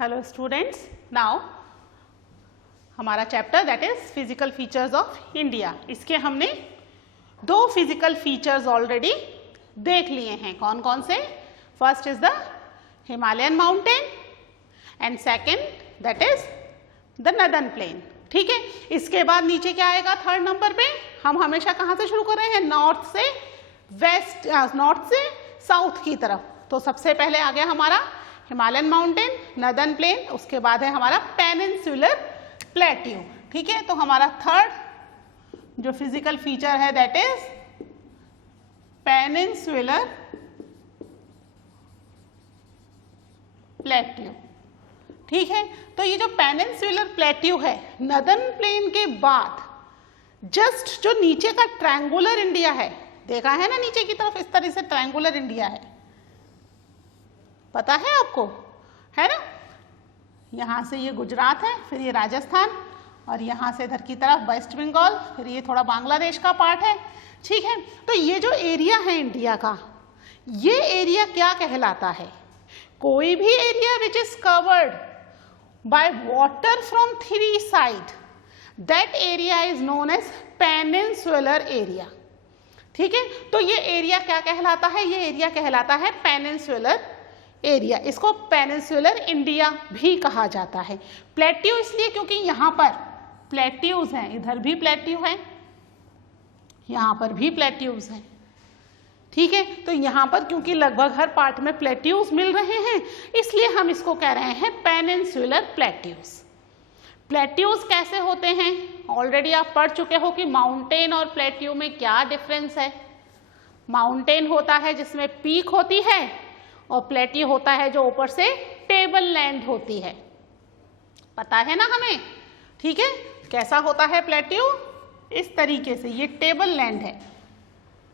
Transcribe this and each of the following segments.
Hello students, now हमारा chapter that is physical features of India. इसके हमने दो फिजिकल फीचर्स ऑलरेडी देख लिए हैं। कौन कौन से? First is the Himalayan mountain and second that is the northern plane. ठीक है, इसके बाद नीचे क्या आएगा? थर्ड नंबर पे हम हमेशा कहाँ से शुरू कर रहे हैं? नॉर्थ से वेस्ट, नॉर्थ से साउथ की तरफ। तो सबसे पहले आ गया हमारा हिमालयन माउंटेन, नदर्न प्लेन, उसके बाद है हमारा पेनिनसुलर प्लेट्यू। ठीक है, तो हमारा थर्ड जो फिजिकल फीचर है दैट इज पेनिनसुलर प्लेट्यू। ठीक है, तो ये जो पेनिनसुलर प्लेट्यू है, नदर्न प्लेन के बाद जस्ट जो नीचे का ट्रायंगुलर इंडिया है, देखा है ना नीचे की तरफ इस तरह से ट्रायंगुलर इंडिया है, पता है आपको, है ना? यहाँ से ये गुजरात है, फिर ये राजस्थान, और यहाँ से इधर की तरफ वेस्ट बंगाल, फिर ये थोड़ा बांग्लादेश का पार्ट है। ठीक है, तो ये जो एरिया है इंडिया का, ये एरिया क्या कहलाता है? कोई भी area which is covered by water from three side, that area is known as peninsular area. ठीक है, तो ये एरिया क्या कहलाता है? ये एरिया कहलाता है पेनिनसुलर एरिया। इसको पेनिनसुलर इंडिया भी कहा जाता है। प्लेट्यू इसलिए क्योंकि यहाँ पर प्लेट्यूज हैं, इधर भी प्लेट्यू है, यहाँ पर भी प्लेट्यूज हैं। ठीक है, तो यहाँ पर क्योंकि लगभग हर पार्ट में प्लेट्यूज मिल रहे हैं, इसलिए हम इसको कह रहे हैं पेनिनसुलर प्लेट्यूज। प्लेट्यूज कैसे होते हैं? ऑलरेडी आप पढ़ चुके हो कि माउंटेन और प्लेट्यू में क्या डिफरेंस है। माउंटेन होता है जिसमें पीक होती है, और प्लेट्यू होता है जो ऊपर से टेबल लैंड होती है। पता है ना हमें? ठीक है, कैसा होता है प्लेट्यू? इस तरीके से, ये टेबल लैंड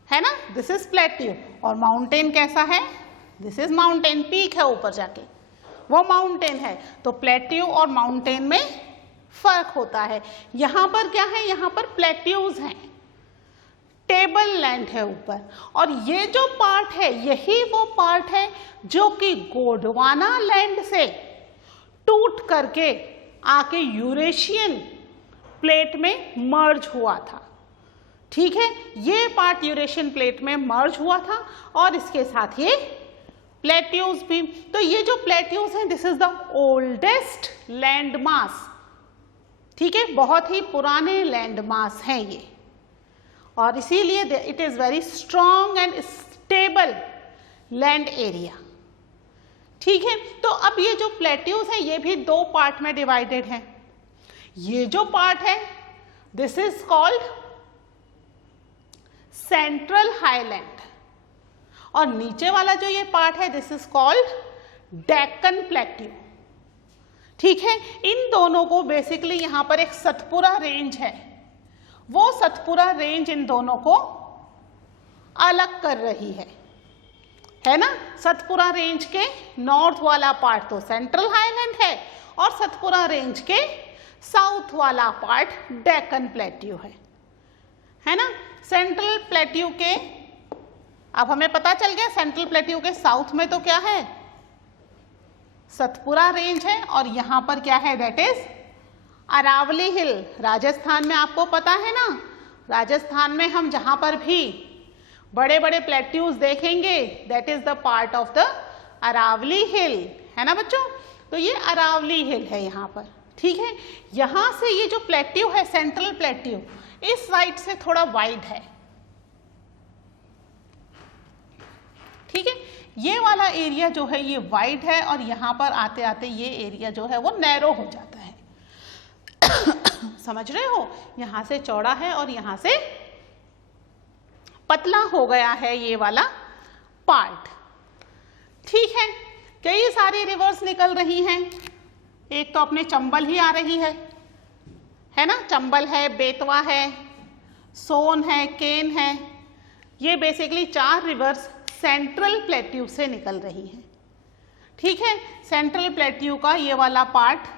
है ना, दिस इज प्लेट्यू। और माउंटेन कैसा है? दिस इज माउंटेन, पीक है ऊपर जाके, वो माउंटेन है। तो प्लेट्यू और माउंटेन में फर्क होता है। यहां पर क्या है? यहां पर प्लेट्यूज हैं, टेबल लैंड है ऊपर, और ये जो पार्ट है यही वो पार्ट है जो कि गोंडवाना लैंड से टूट करके आके यूरेशियन प्लेट में मर्ज हुआ था। ठीक है, ये पार्ट यूरेशियन प्लेट में मर्ज हुआ था, और इसके साथ ये प्लेट्यूज भी। तो ये जो प्लेट्यूज हैं, this is the oldest land mass. ठीक है, बहुत ही पुराने लैंड मास हैं ये, और इसीलिए it is very strong and stable land area. ठीक है, तो अब ये जो प्लेट्यूज हैं ये भी दो पार्ट में डिवाइडेड हैं। ये जो पार्ट है this is called central highland, और नीचे वाला जो ये पार्ट है this is called Deccan plateau. ठीक है, इन दोनों को बेसिकली यहां पर एक सतपुरा रेंज है, वो सतपुरा रेंज इन दोनों को अलग कर रही है ना? सतपुरा रेंज के नॉर्थ वाला पार्ट तो सेंट्रल हाईलैंड है, और सतपुरा रेंज के साउथ वाला पार्ट डेक्कन प्लेट्यू है ना? सेंट्रल प्लेट्यू के, अब हमें पता चल गया सेंट्रल प्लेट्यू के साउथ में तो क्या है? सतपुरा रेंज है, और यहां पर क्या है? दैट इज अरावली हिल। राजस्थान में आपको पता है ना, राजस्थान में हम जहां पर भी बड़े बड़े प्लेट्यूज देखेंगे that is the part of the Aravalli hill, है ना बच्चों? तो ये अरावली हिल है यहाँ पर। ठीक है, यहां से ये जो प्लेट्यू है, सेंट्रल प्लेट्यू, इस साइड से थोड़ा वाइड है। ठीक है, ये वाला एरिया जो है ये वाइड है, और यहां पर आते आते ये एरिया जो है वो नैरो हो जाता है। समझ रहे हो? यहां से चौड़ा है और यहां से पतला हो गया है ये वाला पार्ट। ठीक है, कई सारी रिवर्स निकल रही हैं। एक तो अपने चंबल ही आ रही है ना? चंबल है, बेतवा है, सोन है, केन है। ये बेसिकली चार रिवर्स सेंट्रल प्लेट्यू से निकल रही हैं। ठीक है, सेंट्रल प्लेट्यू का ये वाला पार्ट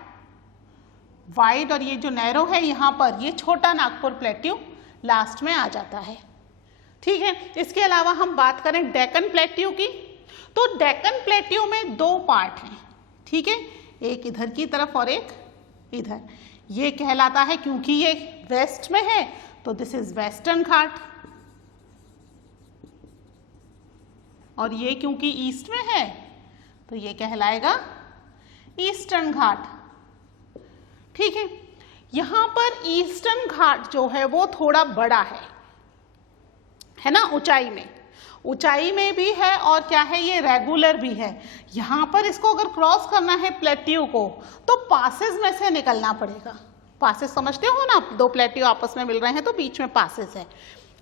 वाइड, और ये जो नैरो है यहाँ पर, ये छोटा नागपुर प्लेट्यू लास्ट में आ जाता है। ठीक है, इसके अलावा हम बात करें डेक्कन प्लेट्यू की, तो डेक्कन प्लेट्यू में दो पार्ट हैं। ठीक है, एक इधर की तरफ और एक इधर। ये कहलाता है, क्योंकि ये वेस्ट में है तो दिस इज वेस्टर्न घाट, और ये क्योंकि ईस्ट में है तो ये कहलाएगा ईस्टर्न घाट। ठीक है, यहां पर ईस्टर्न घाट जो है वो थोड़ा बड़ा है ना, ऊंचाई में भी है, और क्या है, ये रेगुलर भी है। यहां पर इसको अगर क्रॉस करना है प्लेट्यू को तो पासेस में से निकलना पड़ेगा। पासेस समझते हो ना, दो प्लेट्यू आपस में मिल रहे हैं तो बीच में पासेस है,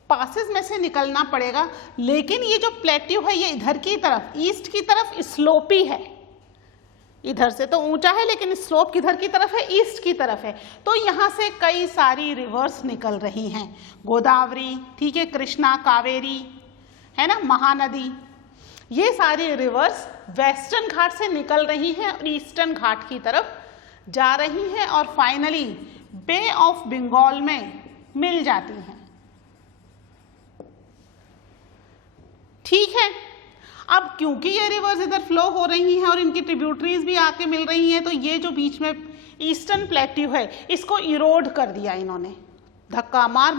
पासेस में से निकलना पड़ेगा। लेकिन ये जो प्लेट्यू है ये इधर की तरफ, ईस्ट की तरफ स्लोपी है, इधर से तो ऊंचा है लेकिन स्लोप किधर की तरफ है, ईस्ट की तरफ है। तो यहाँ से कई सारी रिवर्स निकल रही हैं, गोदावरी, ठीक है, कृष्णा, कावेरी, है ना, महानदी, ये सारी रिवर्स वेस्टर्न घाट से निकल रही हैं और ईस्टर्न घाट की तरफ जा रही हैं और फाइनली बे ऑफ बंगाल में मिल जाती हैं। ठीक है, अब क्योंकि ये रिवर्स इधर फ्लो हो रही हैं और इनकी ट्रिब्यूटरीज भी आके मिल रही हैं, तो ये जो बीच में ईस्टर्न प्लेट्यू है इसको इरोड कर दिया इन्होंने, धक्का मार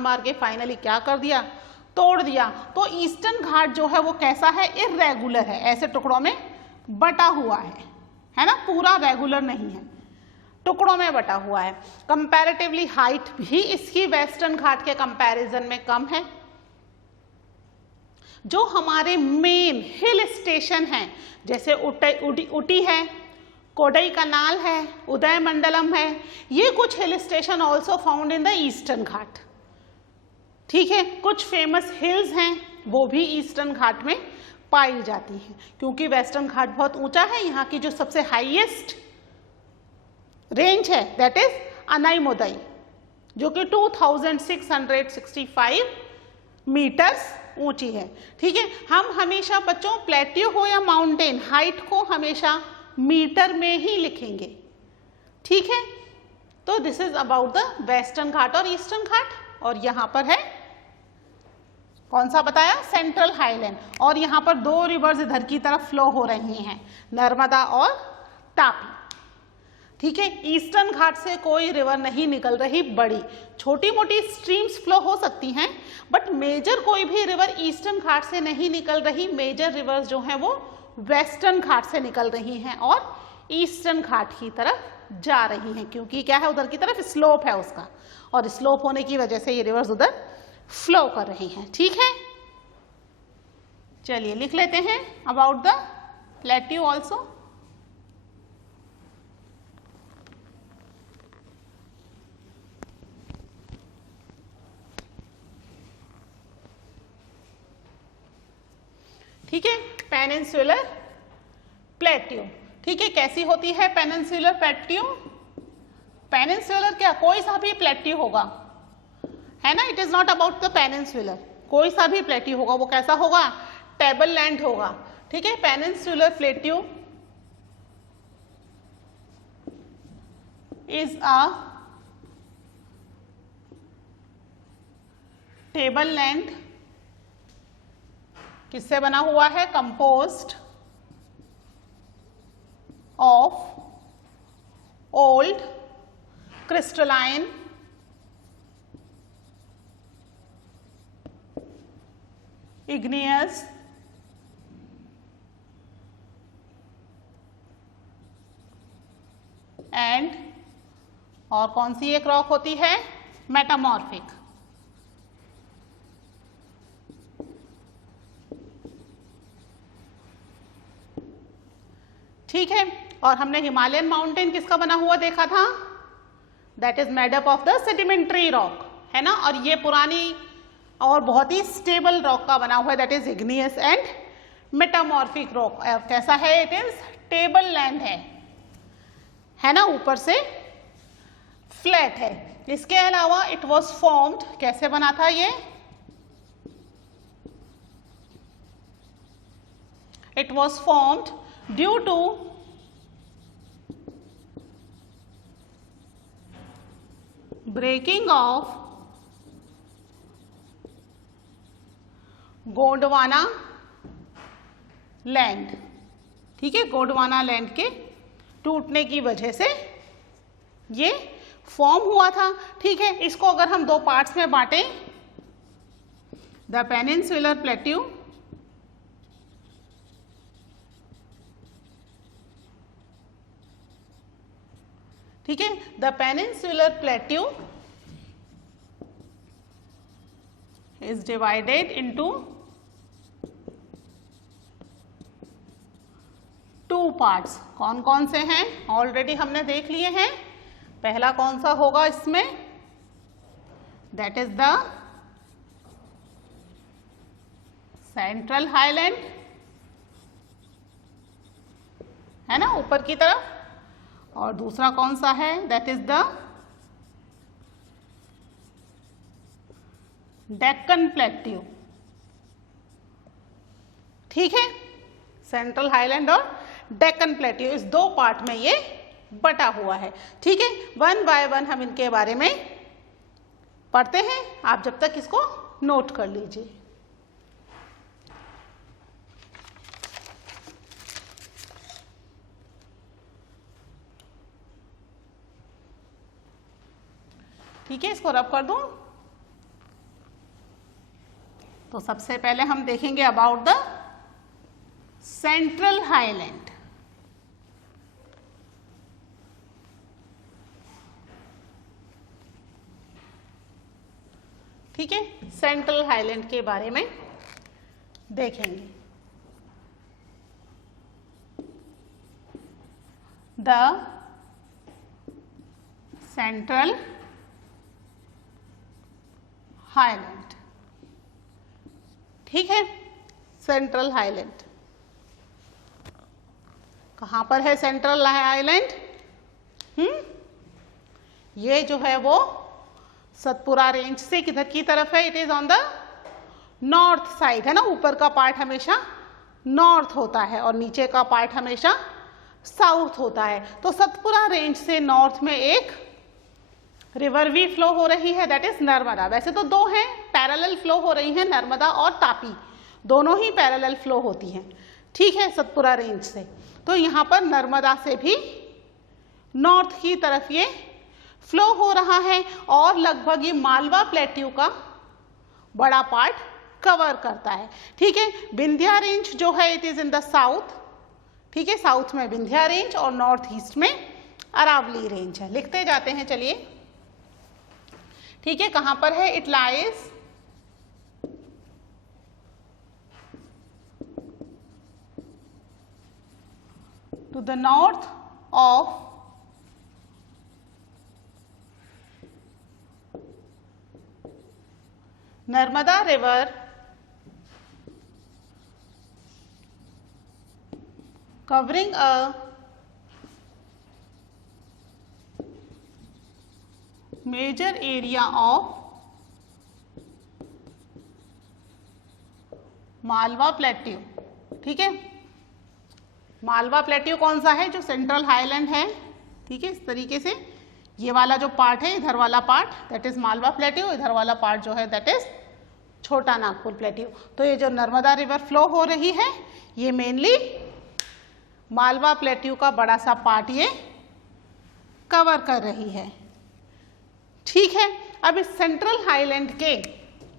मार के फाइनली क्या कर दिया, तोड़ दिया। तो ईस्टर्न घाट जो है वो कैसा है, इर्रेगुलर है, ऐसे टुकड़ों में बटा हुआ है ना, पूरा रेगुलर नहीं है, टुकड़ों में बटा हुआ है। कंपैरेटिवली हाइट भी इसकी वेस्टर्न घाट के कंपैरिजन में कम है। जो हमारे मेन हिल स्टेशन हैं जैसे उटी है, कोडई कनाल है, उदय मंडलम है, ये कुछ hill station also found in the eastern Ghat. ठीक है, कुछ फेमस हिल्स हैं वो भी ईस्टर्न घाट में पाई जाती हैं, क्योंकि वेस्टर्न घाट बहुत ऊंचा है। यहाँ की जो सबसे हाईएस्ट रेंज है दैट इज अनाईमोदई, जो कि 2665 मीटर्स ऊंची है। ठीक है, हम हमेशा बच्चों प्लेट्यू हो या माउंटेन, हाइट को हमेशा मीटर में ही लिखेंगे। ठीक है, तो this is about the western Ghat और ईस्टर्न घाट। और यहां पर है कौन सा बताया, सेंट्रल हाईलैंड, और यहां पर दो रिवर्स इधर की तरफ फ्लो हो रही हैं, नर्मदा और तापी। ठीक है, ईस्टर्न घाट से कोई रिवर नहीं निकल रही बड़ी, छोटी मोटी स्ट्रीम्स फ्लो हो सकती हैं, बट मेजर कोई भी रिवर ईस्टर्न घाट से नहीं निकल रही। मेजर रिवर्स जो हैं वो वेस्टर्न घाट से निकल रही हैं और ईस्टर्न घाट की तरफ जा रही हैं, क्योंकि क्या है, उधर की तरफ स्लोप है उसका, और स्लोप होने की वजह से ये रिवर्स उधर फ्लो कर रही हैं। ठीक है, चलिए लिख लेते हैं अबाउट द प्लेट्यू ऑल्सो। ठीक है, पेनिनसुलर प्लेट्यू। ठीक है, कैसी होती है पेनिनसुलर प्लेट्यू, पेनिनसुलर क्या, कोई सा भी प्लेट्यू होगा, है ना, it is not about the peninsular, कोई सा भी प्लेट्यू होगा वो कैसा होगा, टेबल लैंड होगा। ठीक है, peninsular plateau is a table land, किससे बना हुआ है, composed of old crystalline igneous and, और कौन सी एक रॉक होती है, मेटामॉर्फिक। ठीक है, और हमने हिमालयन माउंटेन किसका बना हुआ देखा था, that is made up of the sedimentary rock, है ना, और ये पुरानी और बहुत ही स्टेबल रॉक का बना हुआ है, that is igneous and metamorphic rock. कैसा है, इट इज टेबल लैंड है ना, ऊपर से फ्लैट है। इसके अलावा इट वॉज फॉर्म्ड, कैसे बना था ये, it was formed due to breaking of Gondwana land. ठीक है, गोंडवाना लैंड के टूटने की वजह से ये फॉर्म हुआ था। ठीक है, इसको अगर हम दो पार्ट्स में बांटें, द पेनिनसुलर प्लेट्यू ठीक है, the peninsular plateau is divided into two parts. कौन कौन से हैं ऑलरेडी हमने देख लिए हैं। पहला कौन सा होगा इसमें, that is the central highland, है ना, ऊपर की तरफ। और दूसरा कौन सा है, that is the Deccan plateau. ठीक है, सेंट्रल हाईलैंड और डेक्कन प्लेट्यू, इस दो पार्ट में ये बटा हुआ है। ठीक है, वन बाय वन हम इनके बारे में पढ़ते हैं, आप जब तक इसको नोट कर लीजिए। ठीक है, इसको रब कर दूं। तो सबसे पहले हम देखेंगे अबाउट द सेंट्रल हाईलैंड। ठीक है, सेंट्रल हाईलैंड के बारे में देखेंगे। The central highland. ठीक है, सेंट्रल हाईलैंड कहाँ पर है, सेंट्रल हाईलैंड ये जो है वो सतपुरा रेंज से किधर की तरफ है, it is on the north side, है ना। ऊपर का पार्ट हमेशा नॉर्थ होता है और नीचे का पार्ट हमेशा साउथ होता है। तो सतपुरा रेंज से नॉर्थ में एक रिवर भी फ्लो हो रही है, दैट इज नर्मदा। वैसे तो दो हैं, पैरेलल फ्लो हो रही हैं, नर्मदा और तापी, दोनों ही पैरेलल फ्लो होती हैं। ठीक है, सतपुरा रेंज से। तो यहाँ पर नर्मदा से भी नॉर्थ की तरफ ये फ्लो हो रहा है और लगभग ये मालवा प्लेट्यू का बड़ा पार्ट कवर करता है। ठीक है, विंध्या रेंज जो है it is in the south. ठीक है, साउथ में विंध्या रेंज और नॉर्थ ईस्ट में अरावली रेंज है। लिखते जाते हैं, चलिए। ठीक है, कहां पर है, it lies to the north of Narmada river covering a major area of Malwa plateau. ठीक है, मालवा प्लेट्यू कौन सा है, जो सेंट्रल हाईलैंड है। ठीक है, इस तरीके से ये वाला जो पार्ट है, इधर वाला part that is Malwa plateau, इधर वाला पार्ट जो है दैट इज छोटा नागपुर प्लेट्यू। तो ये जो नर्मदा रिवर फ्लो हो रही है ये मेनली मालवा प्लेट्यू का बड़ा सा पार्ट ये कवर कर रही है। ठीक है, अब इस सेंट्रल हाईलैंड के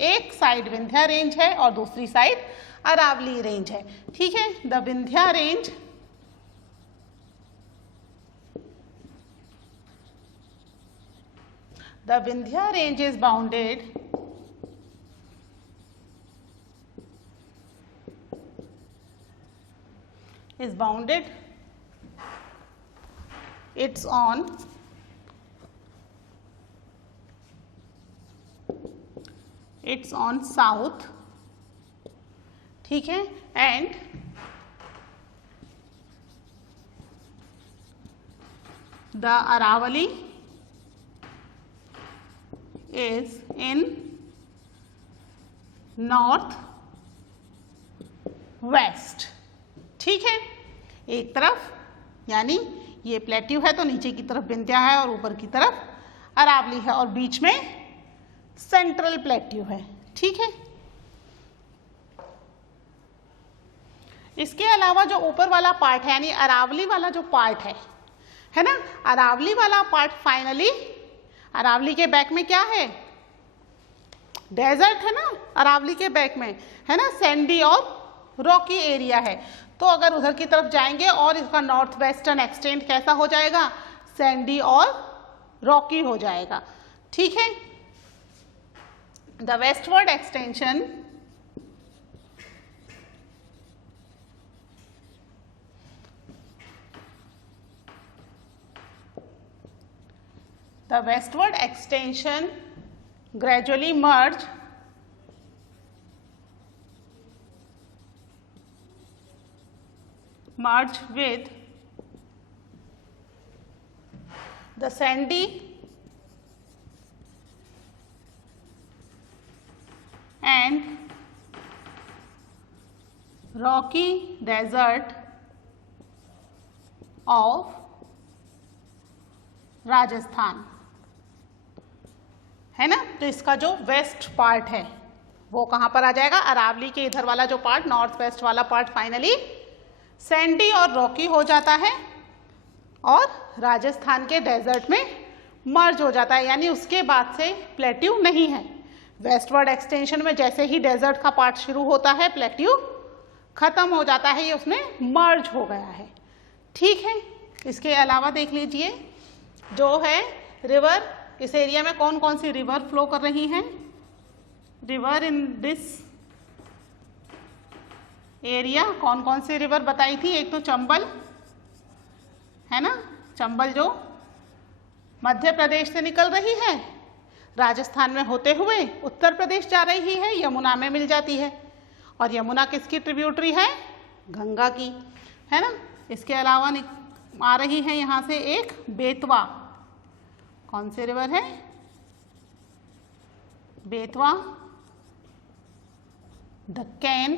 एक साइड विंध्या रेंज है और दूसरी साइड अरावली रेंज है। ठीक है, the Vindhya range is bounded it's on south। ठीक है, and the Aravali is in north west। ठीक है, एक तरफ यानी ये प्लेट्यू है तो नीचे की तरफ विंध्या है और ऊपर की तरफ अरावली है और बीच में सेंट्रल प्लेट्यू है। ठीक है, इसके अलावा जो ऊपर वाला पार्ट है यानी अरावली वाला जो पार्ट है है ना। अरावली वाला पार्ट फाइनली, अरावली के बैक में क्या है, डेजर्ट है ना, अरावली के बैक में है ना, सैंडी और रॉकी एरिया है। तो अगर उधर की तरफ जाएंगे और इसका नॉर्थ वेस्टर्न एक्सटेंट कैसा हो जाएगा, सैंडी और रॉकी हो जाएगा। ठीक है, the westward extension gradually merge with the sandy and rocky desert of Rajasthan, है ना। तो इसका जो वेस्ट पार्ट है वो कहाँ पर आ जाएगा, अरावली के इधर वाला जो पार्ट, नॉर्थ वेस्ट वाला पार्ट फाइनली सैंडी और रॉकी हो जाता है और राजस्थान के डेजर्ट में मर्ज हो जाता है, यानी उसके बाद से प्लेट्यू नहीं है। वेस्टवर्ड एक्सटेंशन में जैसे ही डेजर्ट का पार्ट शुरू होता है, प्लेट्यू खत्म हो जाता है, ये उसमें मर्ज हो गया है। ठीक है, इसके अलावा देख लीजिए जो है रिवर, इस एरिया में कौन कौन सी रिवर फ्लो कर रही हैं। रिवर इन दिस एरिया कौन कौन सी रिवर बताई थी, एक तो चंबल है ना, चंबल जो मध्य प्रदेश से निकल रही है, राजस्थान में होते हुए उत्तर प्रदेश जा रही है, यमुना में मिल जाती है। और यमुना किसकी ट्रिब्यूटरी है, गंगा की, है ना। इसके अलावा आ रही है यहाँ से एक बेतवा, कौन सी रिवर है, बेतवा, दक्कन,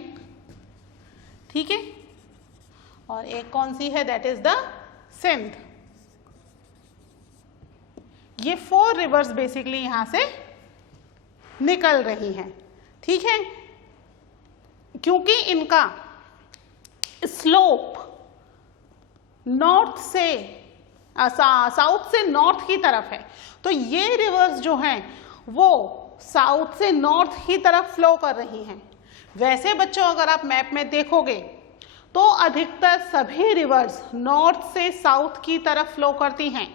ठीक है। और एक कौन सी है, दैट इज द सिंध। ये 4 रिवर्स बेसिकली यहां से निकल रही हैं। ठीक है, क्योंकि इनका स्लोप नॉर्थ से साउथ से नॉर्थ की तरफ है, तो ये रिवर्स जो हैं वो साउथ से नॉर्थ की तरफ फ्लो कर रही हैं। वैसे बच्चों अगर आप मैप में देखोगे तो अधिकतर सभी रिवर्स नॉर्थ से साउथ की तरफ फ्लो करती हैं।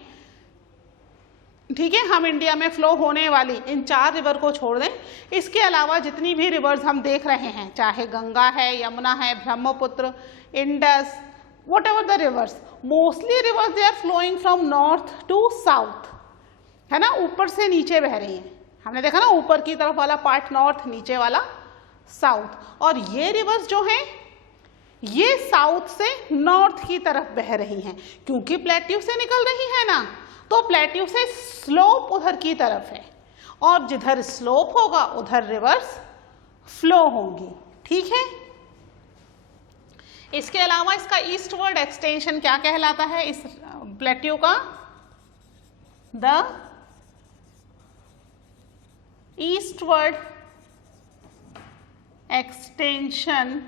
ठीक है, हम इंडिया में फ्लो होने वाली इन 4 रिवर को छोड़ दें, इसके अलावा जितनी भी रिवर्स हम देख रहे हैं, चाहे गंगा है, यमुना है, Brahmaputra, Indus, whatever the rivers, mostly rivers they are flowing from north to south, है ना, ऊपर से नीचे बह रही हैं। हमने देखा ना, ऊपर की तरफ वाला पार्ट नॉर्थ, नीचे वाला साउथ। और ये रिवर्स जो हैं ये साउथ से नॉर्थ की तरफ बह रही हैं, क्योंकि प्लेट्यू से निकल रही है ना, तो प्लेट्यू से स्लोप उधर की तरफ है, और जिधर स्लोप होगा उधर रिवर्स फ्लो होंगी। ठीक है, इसके अलावा इसका ईस्टवर्ड एक्सटेंशन क्या कहलाता है इस प्लेट्यू का, the eastward extension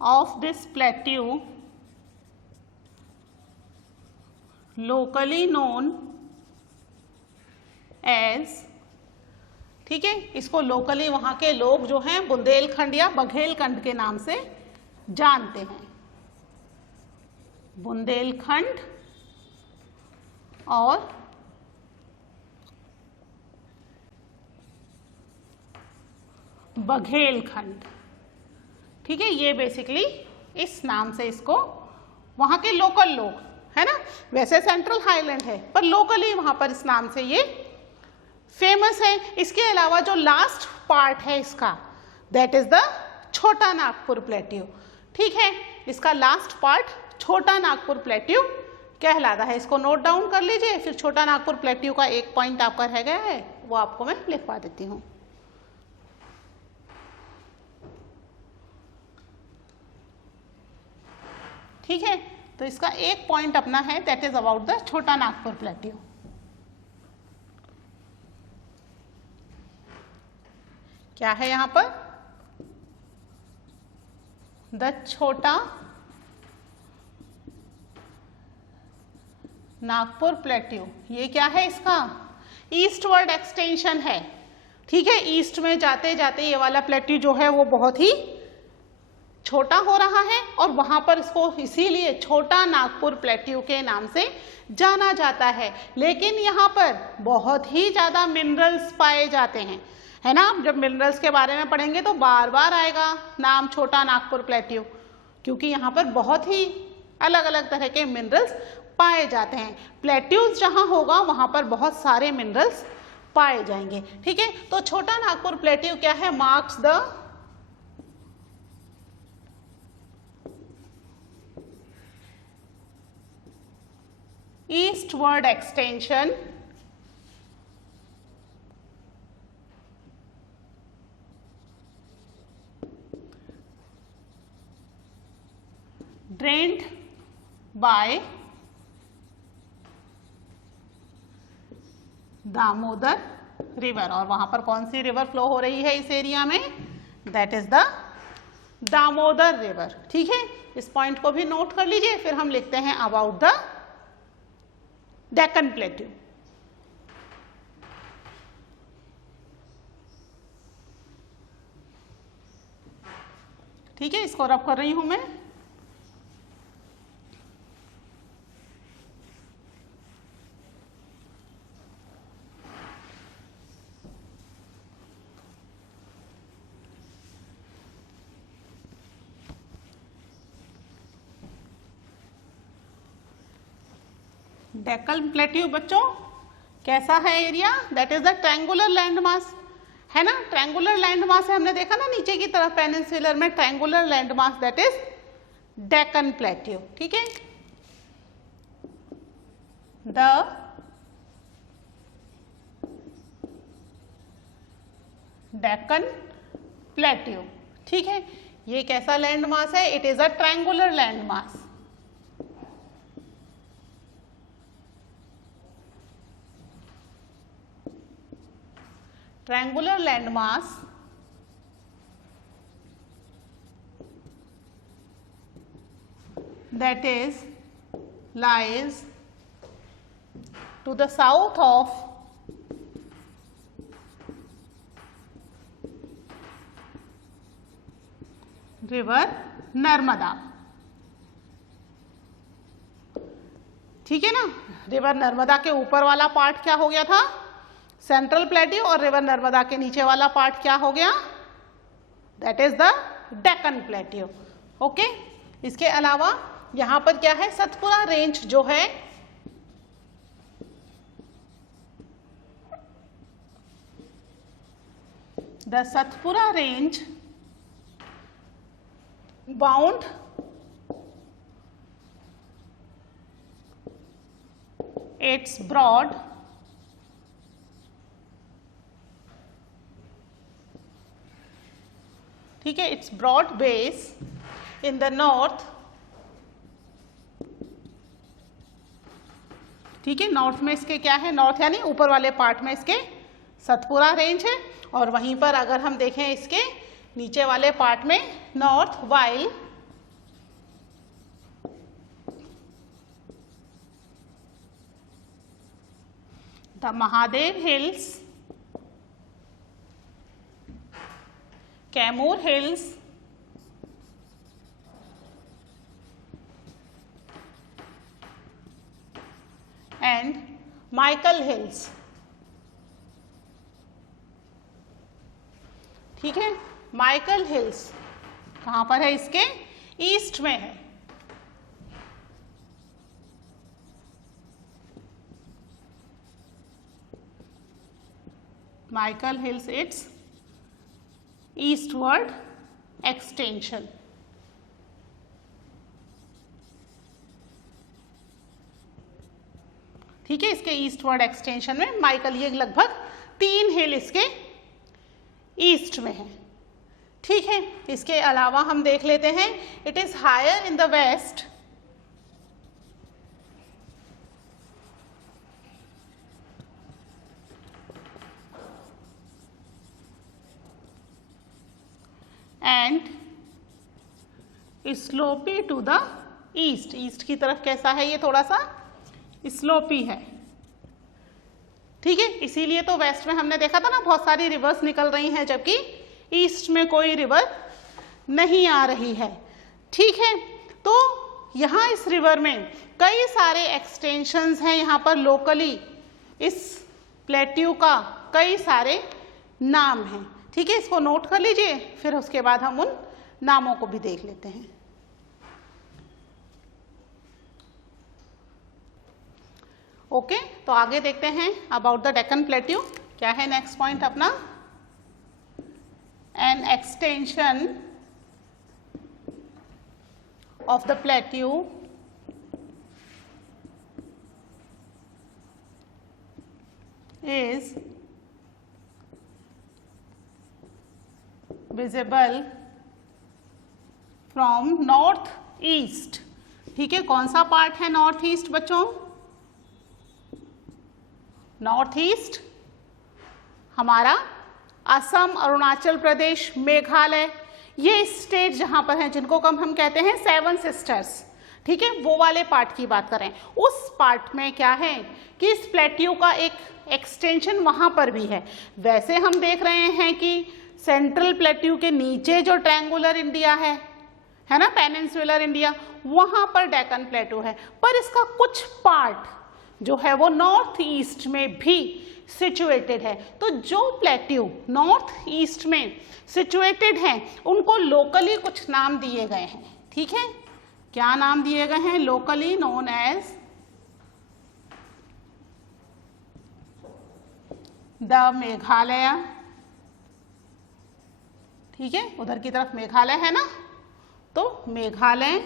of this plateau locally known as, ठीक है, इसको लोकली वहां के लोग जो हैं बुंदेलखंड या बघेलखंड के नाम से जानते हैं। बुंदेलखंड और बघेलखंड, ठीक है, ये बेसिकली इस नाम से इसको वहां के लोकल लोग, है ना, वैसे सेंट्रल हाईलैंड है पर लोकली वहां पर इस नाम से ये फेमस है। इसके अलावा जो लास्ट पार्ट है इसका, दैट इज द छोटा नागपुर प्लेट्यू। ठीक है, इसका लास्ट पार्ट छोटा नागपुर प्लेट्यू कहलाता है। इसको नोट डाउन कर लीजिए, फिर छोटा नागपुर प्लेट्यू का एक पॉइंट आपका रह गया है, वो आपको मैं लिखवा देती हूँ। ठीक है, तो इसका एक पॉइंट अपना है, दैट इज अबाउट द छोटा नागपुर प्लेट्यू। क्या है यहां पर, द छोटा नागपुर प्लेट्यू, ये क्या है इसका ईस्टवर्ड एक्सटेंशन है। ठीक है, ईस्ट में जाते जाते ये वाला प्लेट्यू जो है वो बहुत ही छोटा हो रहा है और वहां पर इसको इसीलिए छोटा नागपुर प्लेट्यू के नाम से जाना जाता है। लेकिन यहाँ पर बहुत ही ज्यादा मिनरल्स पाए जाते हैं, है ना। जब मिनरल्स के बारे में पढ़ेंगे तो बार बार आएगा नाम छोटा नागपुर प्लेट्यू, क्योंकि यहाँ पर बहुत ही अलग अलग तरह के मिनरल्स पाए जाते हैं। प्लेट्यूज जहाँ होगा वहां पर बहुत सारे मिनरल्स पाए जाएंगे। ठीक है, तो छोटा नागपुर प्लेट्यू क्या है, marks the eastward extension drained by Damodar river. और वहां पर कौन सी रिवर फ्लो हो रही है इस एरिया में, that is the Damodar river. ठीक है, इस पॉइंट को भी नोट कर लीजिए। फिर हम लिखते हैं अबाउट द डेक्कन प्लेट्यू। ठीक है, इसको रब कर रही हूं मैं। डेक्कन प्लेट्यू बच्चों कैसा है area, that is the triangular land mass, है ना। ट्रायंगुलर लैंड मास है, हमने देखा ना नीचे की तरफ पेनिनसुलर में triangular land mass, that is Deccan plateau. ठीक है, द डेक्कन प्लेट्यू। ठीक है, ये कैसा लैंड मास है, it is a triangular land mass. Triangular landmass that is lies to the south of river Narmada. ठीक है ना, रिवर नर्मदा के ऊपर वाला पार्ट क्या हो गया था, सेंट्रल प्लेट्यू, और रिवर नर्मदा के नीचे वाला पार्ट क्या हो गया, that is the Deccan plateau. Okay, इसके अलावा यहां पर क्या है, सतपुरा रेंज जो है the Satpura range bound its broad ठीक है, its broad base in the north. ठीक है, नॉर्थ में इसके क्या है, नॉर्थ यानी ऊपर वाले पार्ट में इसके सतपुरा रेंज है, और वहीं पर अगर हम देखें इसके नीचे वाले पार्ट में north while the Mahadev hills, Kaimur hills and Michael hills. ठीक है, माइकल हिल्स कहां पर है, इसके ईस्ट में है। Michael hills it's eastward extension. ठीक है, इसके ईस्टवर्ड एक्सटेंशन में माइकल, ये लगभग 3 हिल इसके ईस्ट में है। ठीक है, इसके अलावा हम देख लेते हैं, it is higher in the west and slopy to the east. East की तरफ कैसा है, ये थोड़ा सा स्लोपी है, ठीक है। इसीलिए तो वेस्ट में हमने देखा था ना बहुत सारी रिवर्स निकल रही हैं, जबकि ईस्ट में कोई रिवर नहीं आ रही है, ठीक है। तो यहाँ इस रिवर में कई सारे एक्सटेंशंस हैं, यहाँ पर लोकली इस प्लेट्यू का कई सारे नाम हैं, ठीक है। इसको नोट कर लीजिए, फिर उसके बाद हम उन नामों को भी देख लेते हैं। ओके, तो आगे देखते हैं अबाउट द डेक्कन प्लेट्यू। क्या है नेक्स्ट पॉइंट अपना? An extension of the plateau is visible from north east, ठीक है। कौन सा पार्ट है नॉर्थ ईस्ट बच्चों? नॉर्थ ईस्ट हमारा असम, अरुणाचल प्रदेश, मेघालय, ये स्टेट जहां पर हैं जिनको हम कहते हैं सेवन सिस्टर्स, ठीक है, वो वाले पार्ट की बात करें। उस पार्ट में क्या है कि इस प्लेट्यू का एक एक्सटेंशन वहां पर भी है। वैसे हम देख रहे हैं कि सेंट्रल प्लेट्यू के नीचे जो ट्रायंगुलर इंडिया है ना, पेनिनसुलर इंडिया, वहां पर डेक्कन प्लेट्यू है, पर इसका कुछ पार्ट जो है वो नॉर्थ ईस्ट में भी सिचुएटेड है। तो जो प्लेट्यू नॉर्थ ईस्ट में सिचुएटेड हैं उनको लोकली कुछ नाम दिए गए हैं, ठीक है। क्या नाम दिए गए हैं? Locally known as the Meghalaya, ठीक है। उधर की तरफ मेघालय है ना, तो Meghalaya,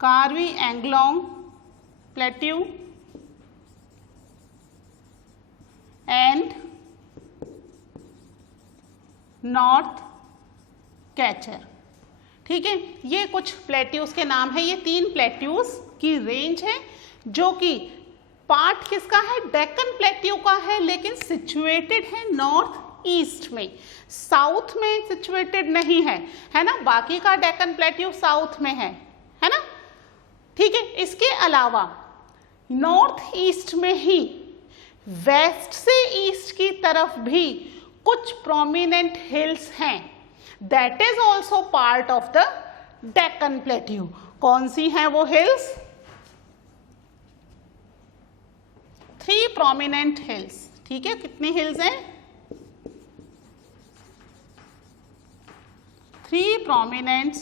Karbi Anglong plateau and North Cachar, ठीक है। ये कुछ प्लेट्यूज के नाम है। ये 3 प्लेट्यूज की रेंज है जो कि पार्ट किसका है? डेक्कन प्लेट्यू का है, लेकिन सिचुएटेड है नॉर्थ ईस्ट में, साउथ में सिचुएटेड नहीं है ना। बाकी का डेक्कन प्लेट्यू साउथ में है ना, ठीक है। इसके अलावा नॉर्थ ईस्ट में ही वेस्ट से ईस्ट की तरफ भी कुछ प्रोमिनेंट हिल्स हैं, that is also part of the Deccan plateau. कौन सी हैं वो हिल्स? 3 प्रोमिनेंट हिल्स, ठीक है। कितनी हिल्स हैं? 3 prominent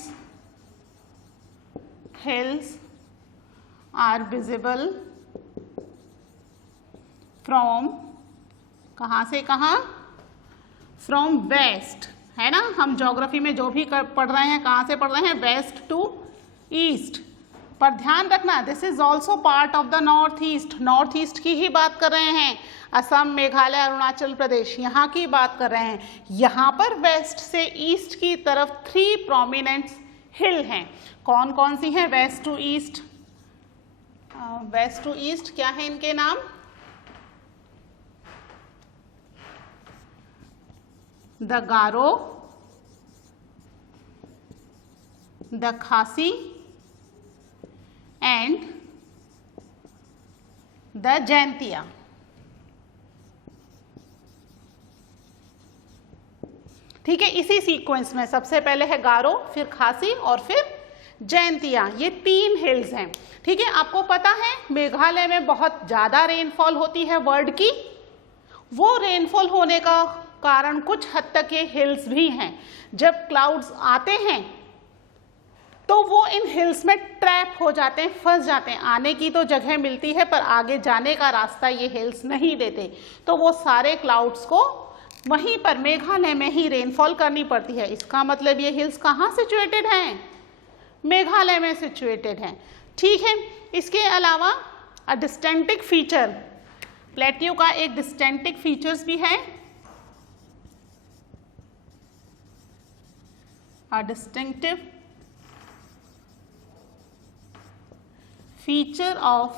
hills are visible from, कहाँ से कहाँ? फ्रॉम वेस्ट, है ना। हम ज्योग्राफी में जो भी पढ़ रहे हैं कहाँ से पढ़ रहे हैं? West to east. पर ध्यान रखना, this is also part of the north east. North east की ही बात कर रहे हैं, असम, मेघालय, अरुणाचल प्रदेश, यहाँ की बात कर रहे हैं। यहाँ पर वेस्ट से ईस्ट की तरफ 3 प्रोमिनेंट हिल हैं। कौन कौन सी हैं? West to east, west to east क्या है इनके नाम? The Garo, the Khasi and the Jaintia. ठीक है, इसी सीक्वेंस में सबसे पहले है गारो, फिर खासी और फिर जैंतिया। ये 3 हिल्स हैं, ठीक है। आपको पता है मेघालय में बहुत ज्यादा रेनफॉल होती है वर्ल्ड की। वो रेनफॉल होने का कारण कुछ हद तक ये हिल्स भी हैं। जब क्लाउड्स आते हैं तो वो इन हिल्स में ट्रैप हो जाते हैं, फंस जाते हैं। आने की तो जगह मिलती है पर आगे जाने का रास्ता ये हिल्स नहीं देते, तो वो सारे क्लाउड्स को वहीं पर मेघालय में ही रेनफॉल करनी पड़ती है। इसका मतलब ये हिल्स कहाँ सिचुएटेड हैं? मेघालय में सिचुएटेड हैं, ठीक है। इसके अलावा अ डिस्टिंक्टिव फीचर, प्लेट्यू का एक डिस्टिंक्टिव फीचर्स भी है, अ distinctive feature of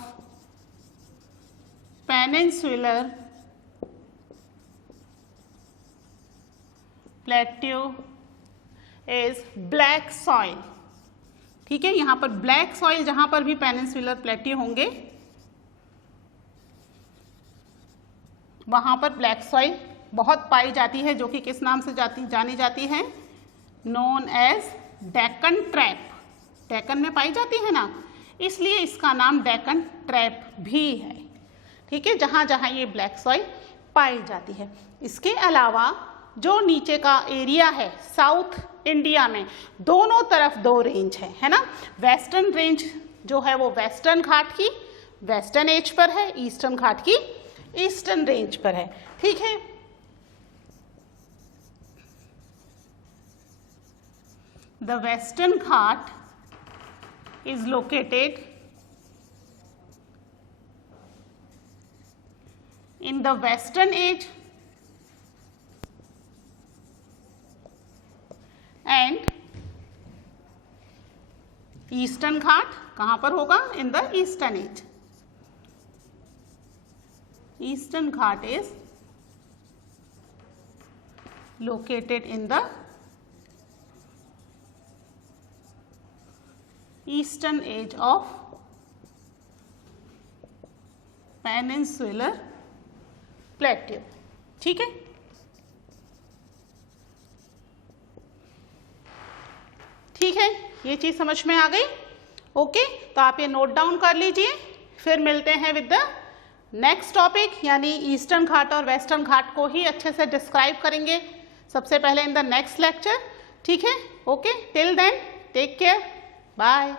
peninsular plateau is black soil, ठीक है। यहाँ पर ब्लैक सॉइल जहाँ पर भी पेनिनसुलर प्लेट्यू होंगे वहाँ पर ब्लैक सॉइल बहुत पाई जाती है, जो कि किस नाम से जानी जाती है, known as Deccan trap. Deccan में पाई जाती है ना, इसलिए इसका नाम डेक्कन ट्रैप भी है। ठीक है, जहाँ जहाँ ये ब्लैक सॉइल पाई जाती है। इसके अलावा जो नीचे का एरिया है साउथ इंडिया में दोनों तरफ 2 रेंज है ना। वेस्टर्न रेंज जो है वो वेस्टर्न घाट की वेस्टर्न एज पर है, ईस्टर्न घाट की ईस्टर्न रेंज पर है। ठीक है, the western Ghat is located in the western edge and eastern घाट कहाँ पर होगा, in the eastern edge. Eastern Ghat is located in the eastern edge of peninsular plateau. ठीक है, ठीक है, ये चीज समझ में आ गई। ओके, तो आप ये नोट डाउन कर लीजिए, फिर मिलते हैं विद द नेक्स्ट टॉपिक, यानी ईस्टर्न घाट और वेस्टर्न घाट को ही अच्छे से डिस्क्राइब करेंगे सबसे पहले इन द नेक्स्ट लेक्चर। ठीक है, okay, till then take care, bye.